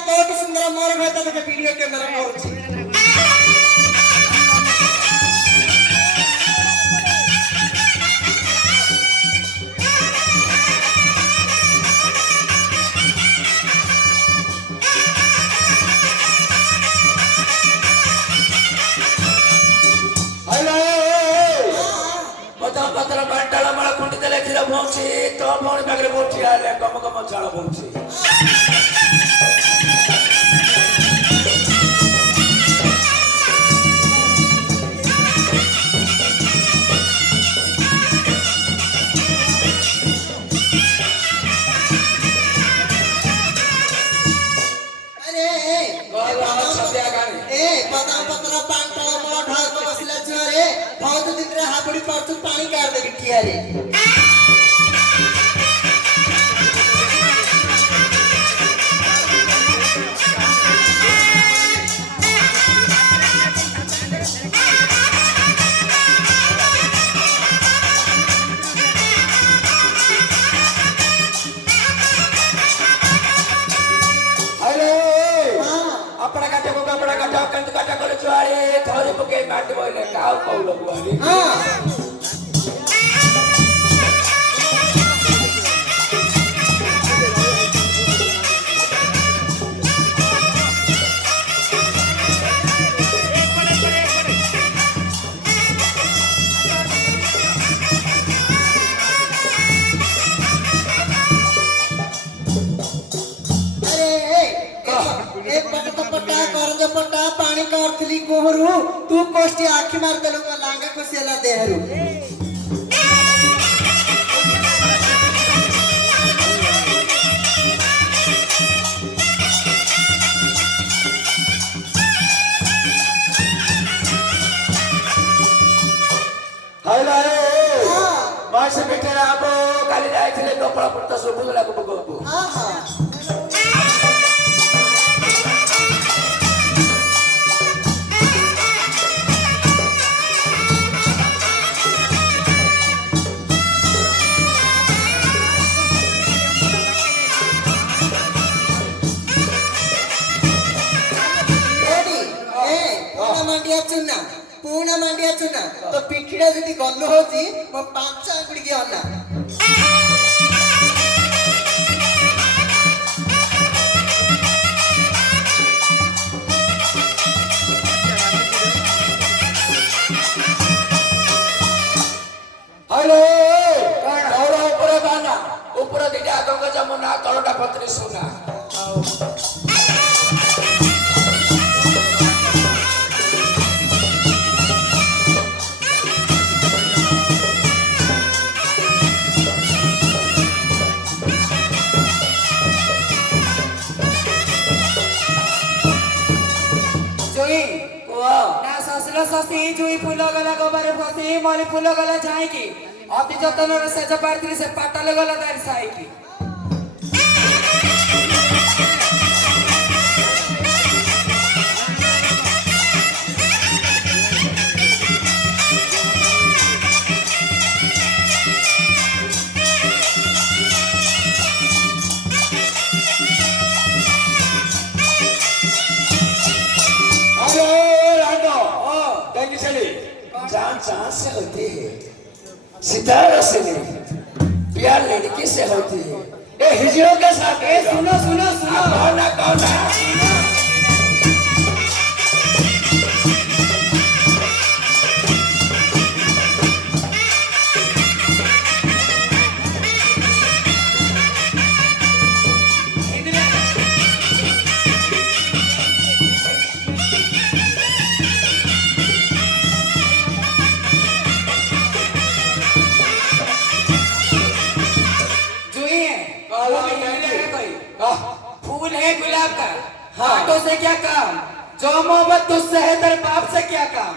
coat सुंदर मोर भेटा तो वीडियो कैमरा कहूची पत्र बंटाला मला कुंडीतले खिरा भोंची तो भोंडी पागरे बोटी आले कम कम चाळ भोंची पत्र पांटाला मला ढाक बसल्याची अरे भाऊ तू तिकडे हापडी पाडतो पाणी काढ दे की अरे माटी बोले काव कौलो बुआली पट्टा पानी काढली कोहरू तू कोष्टी आखी मारते लोक लांगा कोसेला देहरू हायला मासे बेटे आपो काली जायଥିଲେ कपड़ा पड़ता सब लागू बगो हां हां पूर्ण मांडिया चुना तो पिठिड़ा जदी गल्लो होची मो पांच आंगुडी के अन्ना हेलो कान और ऊपर बाना ऊपर दिया गंगा जमुना तळटा पत्री सुना ससी जुई फूल गला गोबर फसी मली फूल गला जाए की अति जतन से जपारती से पाटल गला दार साई की चांद से होती है सितारों से नहीं प्यार लड़की से होती है ए हिजड़ों के साथ सुनो सुनो सुनो कौन फूल है गुलाब का हाथों से क्या काम जो मोहब्बत तुझसे है तेरे बाप से क्या काम